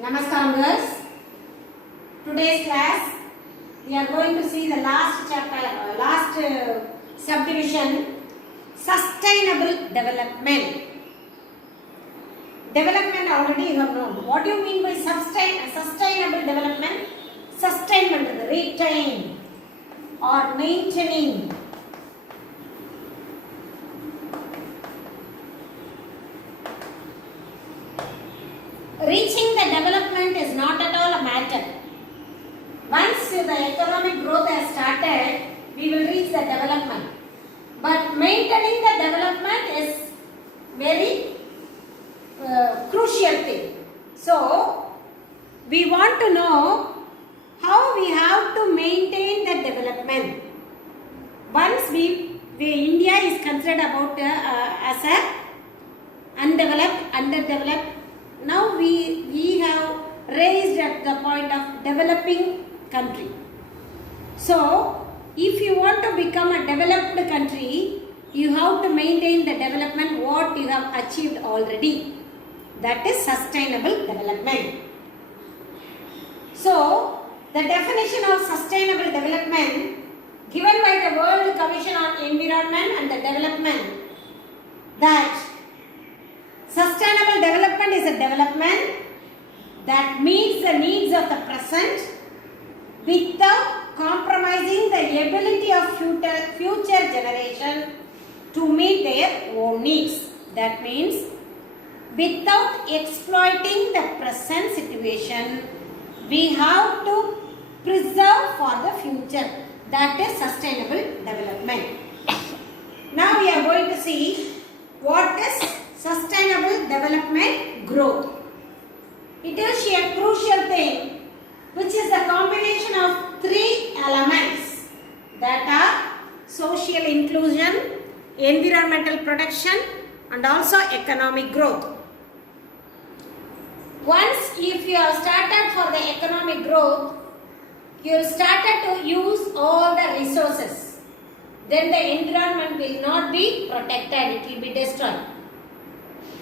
Namaskaram girls. Today's class we are going to see the last chapter, subdivision, sustainable development. Development already you have known. What do you mean by sustainable development? Sustainment, retain or maintaining. Reaching the development is not at all a matter. Once the economic growth has started, we will reach the development. But maintaining the development is very crucial thing. So, we want to know how we have to maintain the development. Once India is considered about as a undeveloped, underdeveloped. Now we have raised at the point of developing country. So, if you want to become a developed country, you have to maintain the development what you have achieved already. That is sustainable development. So, the definition of sustainable development given by the World Commission on Environment and the Development, that sustainable development is a development that meets the needs of the present without compromising the ability of future generation to meet their own needs. That means without exploiting the present situation, we have to preserve for the future. That is sustainable development. Now we are going to see what is sustainable development growth. It is a crucial thing which is the combination of three elements, that are social inclusion, environmental protection and also economic growth. Once if you have started for the economic growth, you have started to use all the resources, then the environment will not be protected, it will be destroyed.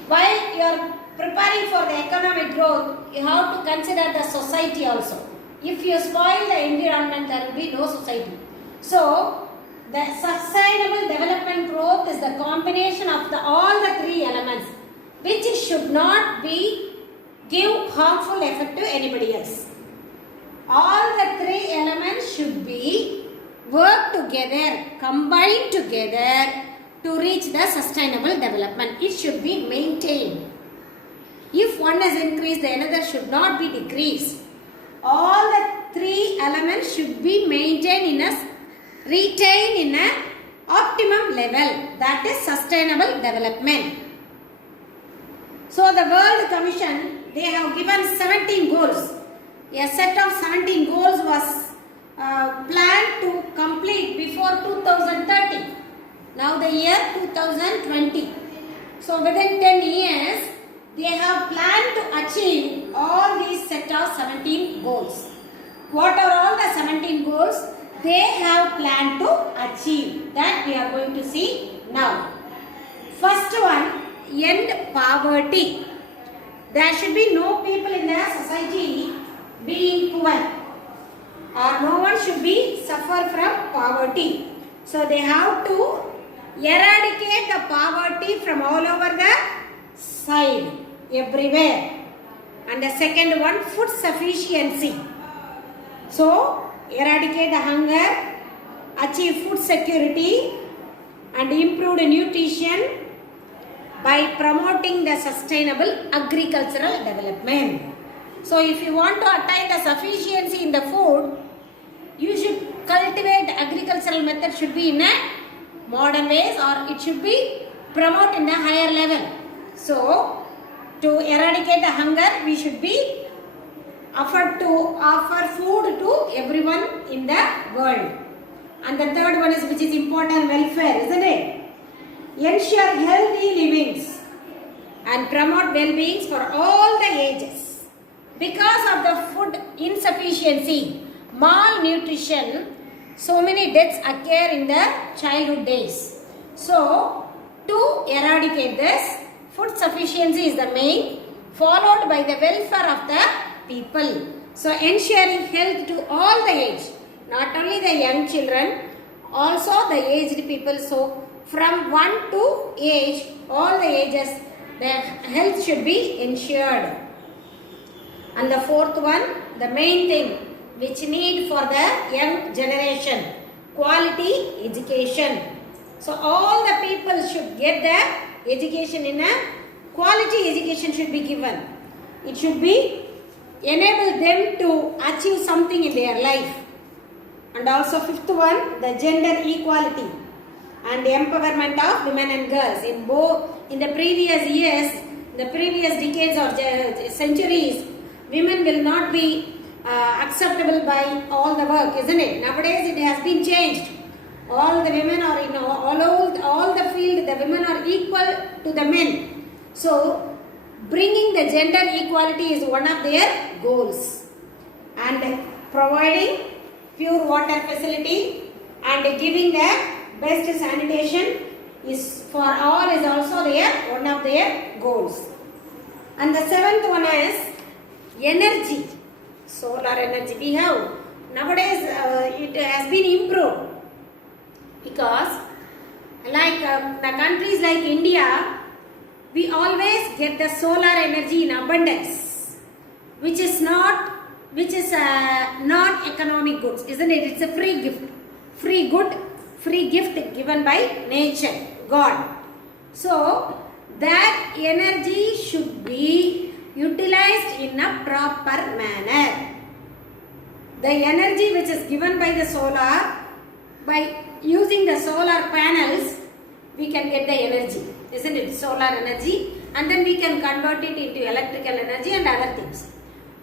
While you are preparing for the economic growth, you have to consider the society also. If you spoil the environment, there will be no society. So, the sustainable development growth is the combination of all the three elements, which should not give harmful effect to anybody else. All the three elements should be work together, combine together to reach the sustainable development. It should be maintained. If one is increased, the another should not be decreased. All the three elements should be retained in a optimum level. That is sustainable development. So the World Commission, they have given 17 goals. A set of 17 goals was planned to complete before 2030. Now the year 2020. So within 10 years, they have planned to achieve all these set of 17 goals. What are all the 17 goals they have planned to achieve? That we are going to see now. First one, end poverty. There should be no people in the society being poor, or no one should be suffer from poverty. So they have to eradicate the poverty from all over the side, everywhere. And the second one, food sufficiency. So eradicate the hunger, achieve food security and improved nutrition by promoting the sustainable agricultural development. So if you want to attain the sufficiency in the food, you should cultivate agricultural method should be in a modern ways, or it should be promoted in a higher level. So to eradicate the hunger, we should be offer food to everyone in the world. And the third one is, which is important, welfare, isn't it? Ensure healthy livings and promote well-being for all the ages. Because of the food insufficiency, malnutrition, so many deaths occur in the childhood days. So, to eradicate this, food sufficiency is the main followed by the welfare of the people. So ensuring health to all the age, not only the young children, also the aged people. So from 1 to age, all the ages, their health should be ensured. And the fourth one, the main thing which need for the young generation, quality education. So all the people should get the education in a quality education should be given. It should be enable them to achieve something in their life. And also fifth one, the gender equality and the empowerment of women and girls. In the previous years, the previous decades or centuries, women will not be acceptable by all the work, isn't it? Nowadays it has been changed. All the women are in all the field, the women are equal to the men. So bringing the gender equality is one of their goals. And providing pure water facility and giving the best sanitation is for all is also one of their goals. And the seventh one is energy, solar energy. We have nowadays it has been improved because like the countries like India, we always get the solar energy in abundance, which is not non-economic goods, isn't it? It's a free gift, free gift given by nature, God. So that energy should be utilized in a proper manner. The energy which is given by the solar, by using the solar panels, we can get the energy, isn't it? Solar energy, and then we can convert it into electrical energy and other things.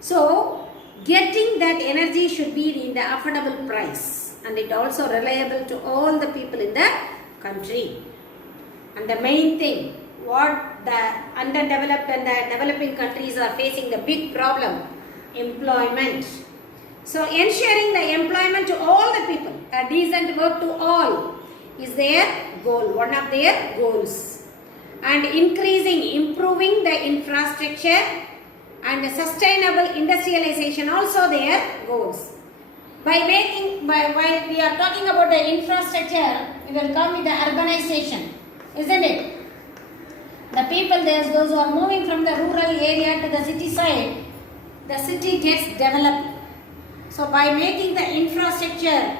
So getting that energy should be in the affordable price, and it also reliable to all the people in the country. And the main thing, what the underdeveloped and the developing countries are facing the big problem, employment. So ensuring the employment to all the people, a decent work to all is their goal, one of their goals. And improving the infrastructure and the sustainable industrialization also their goals. While we are talking about the infrastructure, we will come with the urbanization, isn't it? The people, those who are moving from the rural area to the city side, the city gets developed. So by making the infrastructure,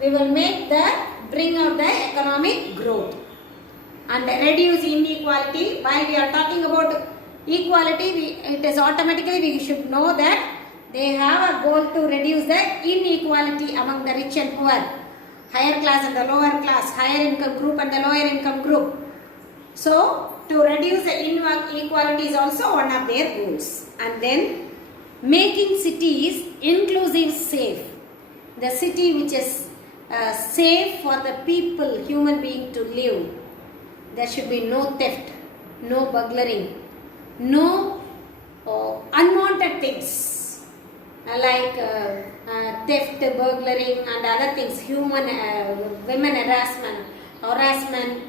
we will bring out the economic growth and reduce inequality. While we are talking about equality, it is automatically we should know that they have a goal to reduce the inequality among the rich and poor, higher class and the lower class, higher income group and the lower income group. So to reduce the inequality is also one of their goals. And then making cities inclusive, safe. The city which is safe for the people, human being to live. There should be no theft, no burglary, no unwanted things like theft, burglary and other things, women harassment.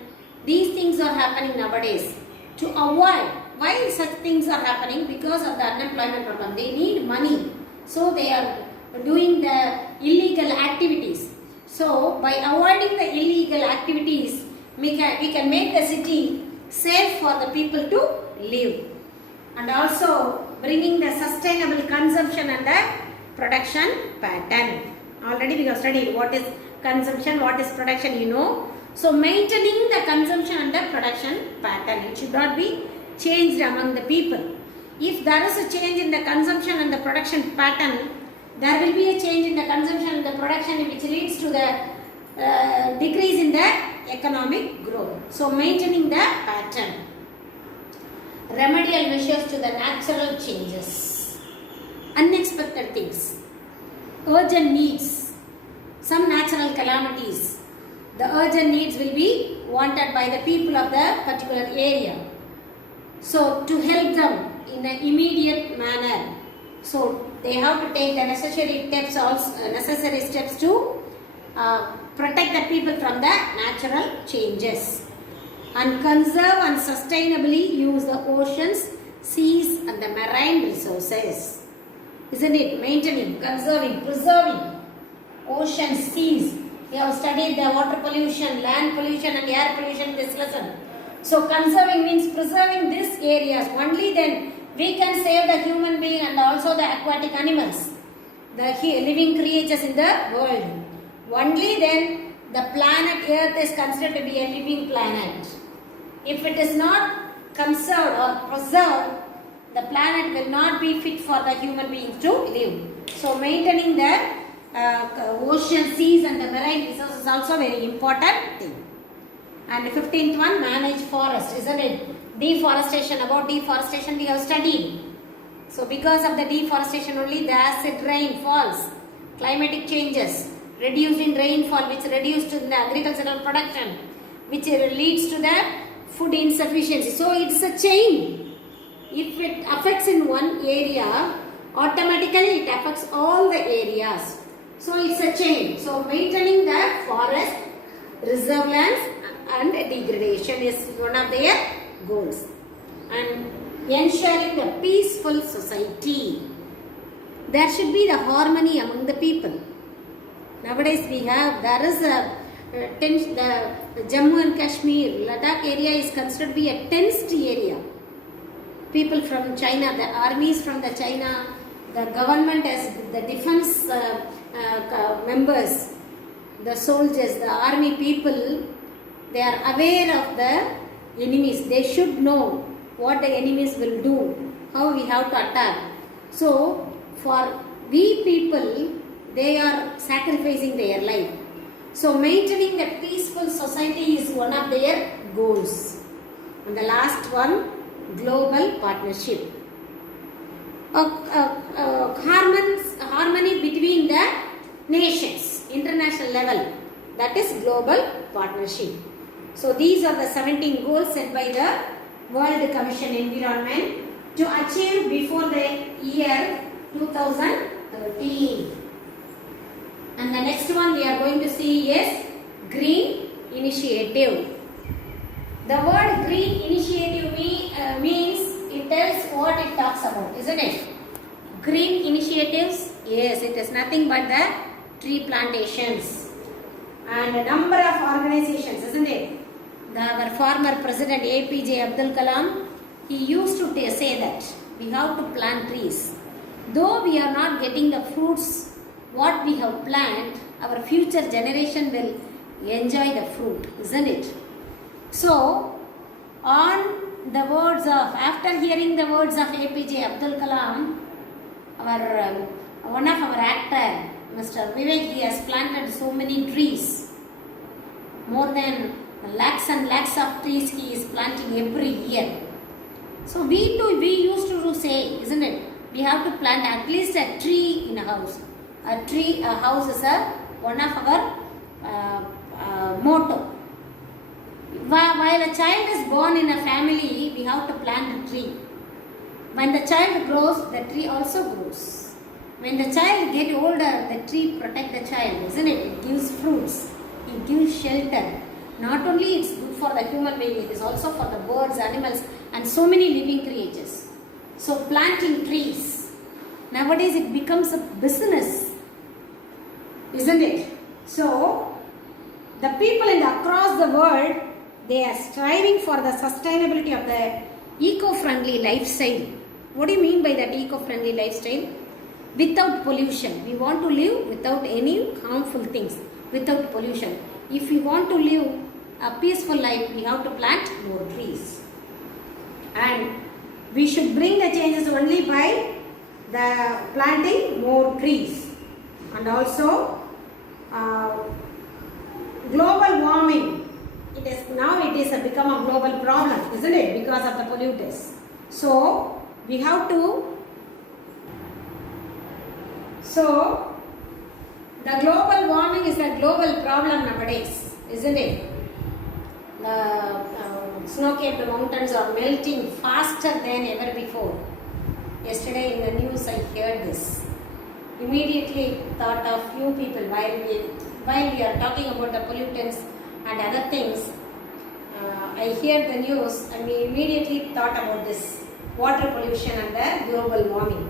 These things are happening nowadays. To avoid, why such things are happening? Because of the unemployment problem. They need money. So they are doing the illegal activities. So by avoiding the illegal activities, we can make the city safe for the people to live. And also bringing the sustainable consumption and the production pattern. Already we have studied what is consumption, what is production, you know. So maintaining the consumption and the production pattern. It should not be changed among the people. If there is a change in the consumption and the production pattern, there will be a change in the consumption and the production which leads to the decrease in the economic growth. So maintaining the pattern. Remedial measures to the natural changes. Unexpected things. Urgent needs. Some natural calamities. The urgent needs will be wanted by the people of the particular area. So to help them in an immediate manner. So they have to take the necessary steps to protect the people from the natural changes. And conserve and sustainably use the oceans, seas and the marine resources. Isn't it? Maintaining, conserving, preserving oceans, seas. We have studied the water pollution, land pollution and air pollution in this lesson. So conserving means preserving these areas. Only then we can save the human being and also the aquatic animals, the living creatures in the world. Only then the planet Earth is considered to be a living planet. If it is not conserved or preserved, the planet will not be fit for the human beings to live. So maintaining the ocean, seas and the marine resources is also very important thing. And the 15th one, manage forest, isn't it? Deforestation. About deforestation we have studied. So because of the deforestation only the acid rain falls. Climatic changes, reduced in rainfall which reduced in the agricultural production, which leads to the food insufficiency. So it's a chain. If it affects in one area, automatically it affects all the areas. So it's a chain. So maintaining the forest, reserve lands and degradation is one of their goals. And ensuring the peaceful society. There should be the harmony among the people. Nowadays there is the Jammu and Kashmir, Ladakh area is considered to be a tensed area. People from China, the armies from the China, the government as the defense members, the soldiers, the army people, they are aware of the enemies. They should know what the enemies will do, how we have to attack. So for we people, they are sacrificing their life. So maintaining a peaceful society is one of their goals. And the last one, global partnership. Harmony between the nations, international level, that is global partnership. So these are the 17 goals set by the World Commission Environment to achieve before the year 2013. And the next one we are going to see is Green Initiative. The word Green Initiative means it tells what it talks about, isn't it? Green initiatives, yes, it is nothing but the tree plantations and a number of organizations, isn't it? Our former president APJ Abdul Kalam, he used to say that we have to plant trees. Though we are not getting the fruits what we have planted, our future generation will enjoy the fruit, isn't it? So, on the words of, after hearing the words of APJ Abdul Kalam, one of our actor, Mr. Vivek, he has planted so many trees. More than lakhs and lakhs of trees he is planting every year. So we used to say, isn't it? We have to plant at least a tree in a house. A house is one of our motto. While a child is born in a family, we have to plant a tree. When the child grows, the tree also grows. When the child gets older, the tree protects the child, isn't it? It gives fruits, it gives shelter. Not only it's good for the human being, it is also for the birds, animals and so many living creatures. So planting trees, nowadays it becomes a business, isn't it? So the people across the world, they are striving for the sustainability of the eco-friendly lifestyle. What do you mean by that eco-friendly lifestyle? Without pollution. We want to live without any harmful things, without pollution. If we want to live a peaceful life, we have to plant more trees. And we should bring the changes only by the planting more trees. And also global warming. It is become a global problem, isn't it? Because of the polluters. So we have to. So the global warming is a global problem nowadays, isn't it? The snow-capped mountains are melting faster than ever before. Yesterday in the news I heard this. Immediately thought of few people while we are talking about the pollutants and other things. I heard the news and we immediately thought about this. water pollution and the global warming.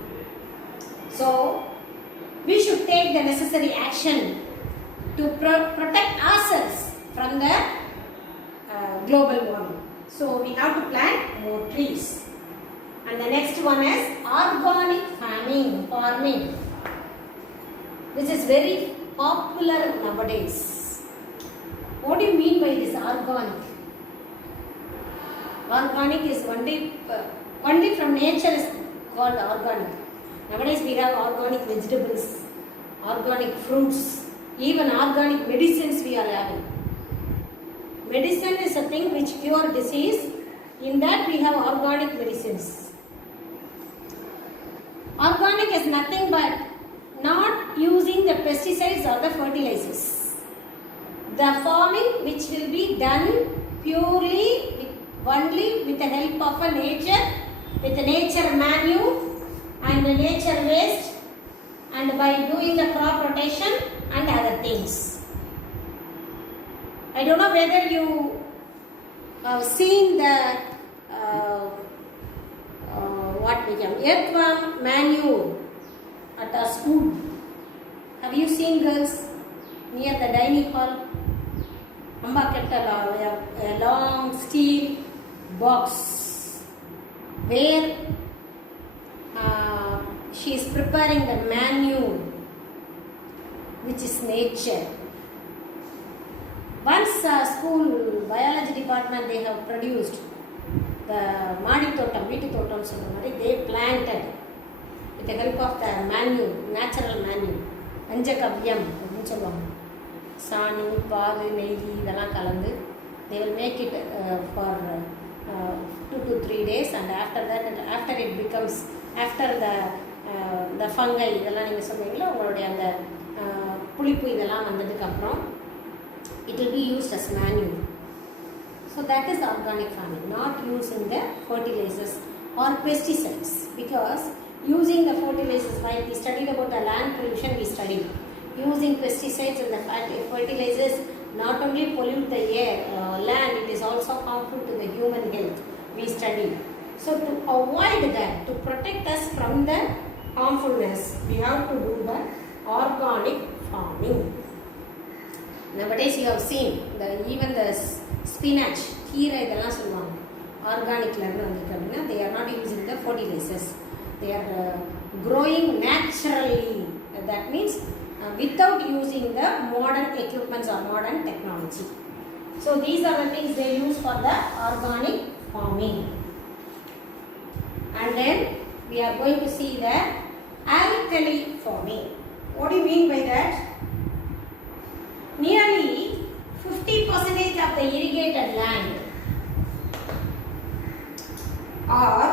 So, we should take the necessary action to protect ourselves from the global warming. So, we have to plant more trees. And the next one is organic farming, which is very popular nowadays. What do you mean by this organic? Organic is only from nature is called organic. Nowadays we have organic vegetables, organic fruits, even organic medicines we are having. Medicine is a thing which cure disease. In that we have organic medicines. Organic is nothing but not using the pesticides or the fertilizers. The farming which will be done purely only with the help of a nature, with the nature manure and the nature waste, and by doing the crop rotation and other things. I don't know whether you have seen the earthworm manure at our school. Have you seen, girls, near the dining hall? Amma kept a long steel box where she is preparing the manure, which is nature. Once school biology department, they have produced the Madi Thotam, Veetu Thotam, they planted with the help of the manure, natural manure, Anjakavyam, Sanu, Palu, Nehi, Dana Kalandu. They will make it for 2 to 3 days, and after that, after it becomes, after the fungi, இதெல்லாம் நீங்க சொன்னீங்களா உங்களுடைய அந்த புளிப்பு இதெல்லாம் வந்ததுக்கு அப்புறம் it will be used as manure. So that is organic farming, not using the fertilizers or pesticides, because using the fertilizers, while we studied about the land pollution, we studied using pesticides and the fertilizers not only pollute the air, land, it is also harmful to the human health, we studied. So to avoid that, to protect us from the harmfulness, we have to do the organic farming. Nowadays you have seen even the spinach, கீரை இதெல்லாம் சொல்லுவாங்க ஆர்கானிக்ல இருந்து வந்திருக்கு அப்படின்னா they are not using the fertilizers, they are growing naturally. That means without using the modern equipments or modern technology. So these are the things they use for the organic farming. And then we are going to see the alkali farming. What do you mean by that? Nearly 50% of the irrigated land or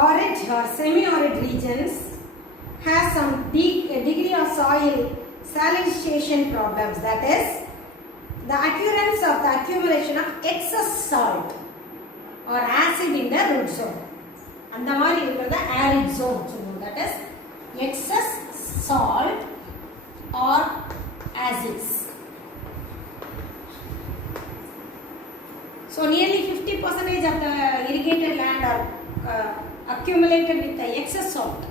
arid or semi-arid regions has some degree of soil salinization problems. That is, the occurrence of the accumulation of excess salt or acid in the root zone. And the one is the arid zone. So that is excess salt or acids. So nearly 50% of the irrigated land are accumulated with the excess salt,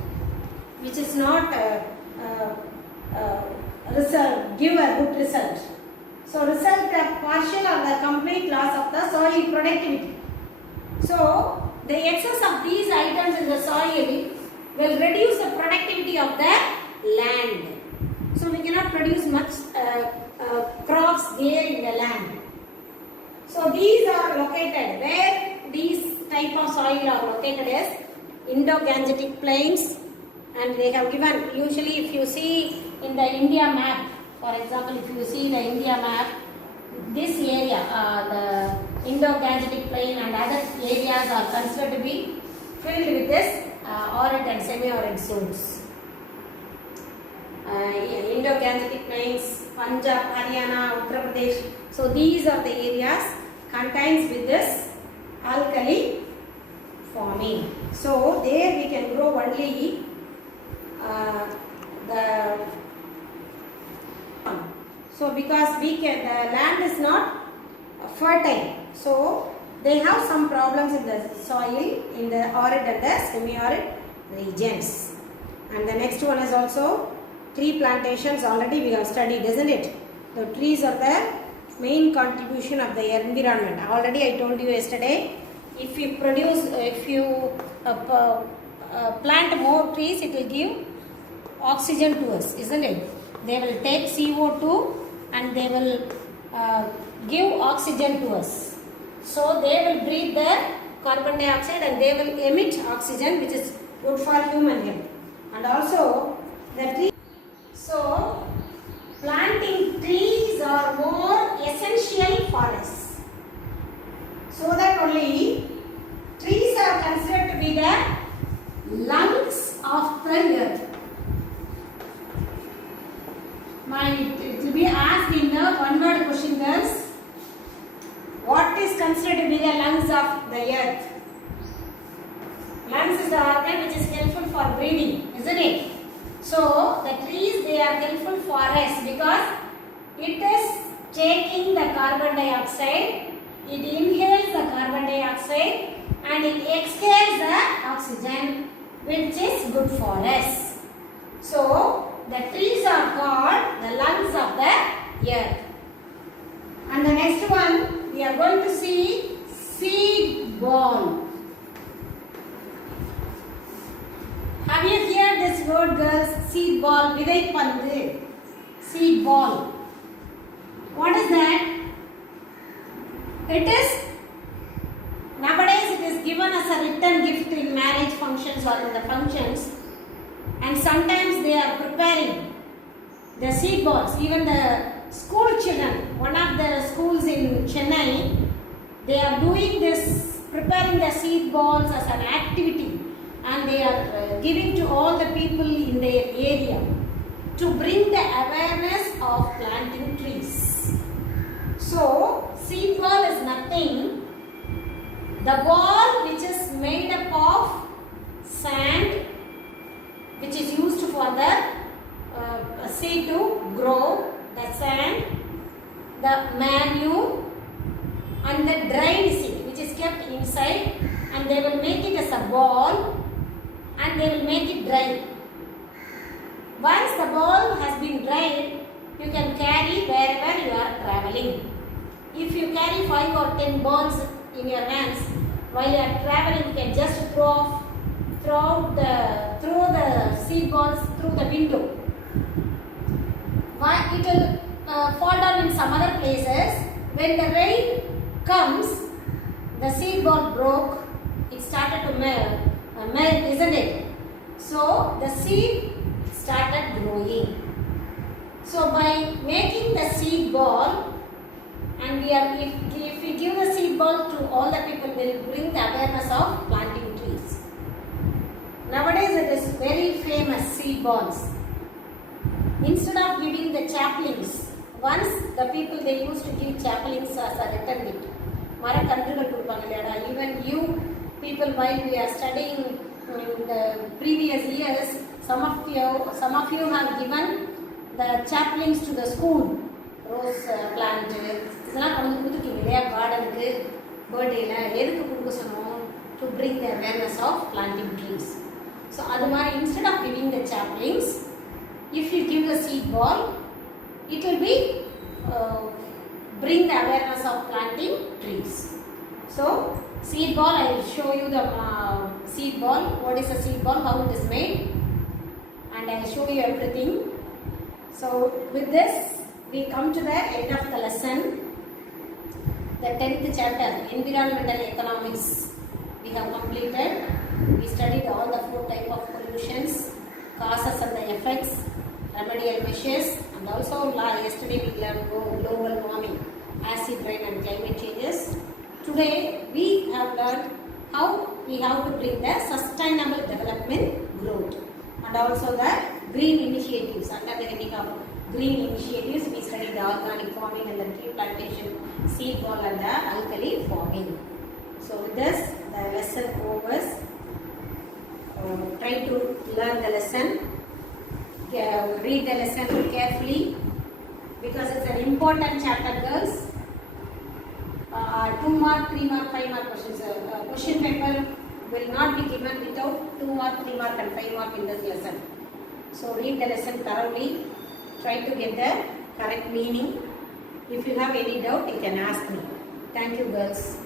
which is not give a good result. So result a partial or the complete loss of the soil productivity. So the excess of these items in the soil will reduce the productivity of the land. So we cannot produce much crops there in the land. So these are located, where these type of soil are located is Indo-Gangetic plains, and they have given, usually if you see in the India map, for example, if you see the India map, this area, the Indo-Gangetic plain and other areas are considered to be filled with this arid and semi-arid zones. Indo-Gangetic plains, Punjab, Haryana, Uttar Pradesh. So these are the areas contains with this alkali farming. So there we can grow only so because the land is not fertile, so they have some problems in the soil, in the arid and the semi-arid regions. And the next one is also tree plantations. Already we have studied, isn't it? The trees are the main contribution of the environment. Already I told you yesterday, if you plant more trees, it will give oxygen to us, isn't it? They will take CO2 and they will give oxygen to us. So they will breathe the carbon dioxide and they will emit oxygen, which is good for human health. And also the tree. So planting trees are more essential for us. So that only trees are considered to be the lungs of the earth. It will be asked in the one-word question, girls. What is considered to be the lungs of the earth? Lungs is the organ which is helpful for breathing, isn't it? So the trees, they are helpful for us because it is taking the carbon dioxide, it inhales the carbon dioxide and it exhales the oxygen, which is good for us. So the trees are called the lungs of the earth. And the next one, we are going to see seed ball. Have you heard this word, girls? Seed ball, vidai pandu. Seed ball. What is that? It is, nowadays it is given as a return gift in marriage functions or in the functions. And sometimes they are preparing the seed balls. Even the school children, one of the schools in Chennai, they are doing this, preparing the seed balls as an activity. And they are giving to all the people in their area to bring the awareness of planting trees. So, seed ball is nothing. The ball which is made up of sand, which is used for the seed to grow, the sand, the manure and the dried seed which is kept inside, and they will make it as a ball and they will make it dry. Once the ball has been dried, you can carry wherever you are traveling. If you carry 5 or 10 balls in your hands while you are traveling, you can just throw the seed balls through the window. It will fall down in some other places. When the rain comes, the seed ball broke. It started to melt, isn't it? So the seed started growing. So by making the seed ball, and if we give the seed ball to all the people, we will bring the awareness of planting trees. Nowadays it is very famous, seed balls. Instead of giving the chaplings, once the people, they used to give chaplings as a return gift. Even you people, while we are studying in the previous years, some of you have given the chaplings to the school. Rose plant, garden, birthday, to bring the awareness of planting trees. So, instead of giving the chaplings, if you give the seed ball, it will be bring the awareness of planting trees. So, seed ball, I will show you the seed ball. What is a seed ball, how it is made, and I will show you everything. So, with this, we come to the end of the lesson. The 10th chapter, Environmental Economics, we have completed. We studied all the 4 types of pollutions, causes and the effects, remedial measures, and also yesterday we learned global warming, acid rain and climate changes. Today we have learned how we have to bring the sustainable development growth, and also the green initiatives. Under the heading of green initiatives, we studied the organic farming and the tree plantation, seed ball and the alkali farming. So with this, the lesson over. Try to learn the lesson, read the lesson carefully, because it's an important chapter, girls. 2 mark, 3 mark, 5 mark questions. Question paper will not be given without 2 mark, 3 mark and 5 mark in this lesson. So read the lesson thoroughly. Try to get the correct meaning. If you have any doubt, you can ask me. Thank you, girls.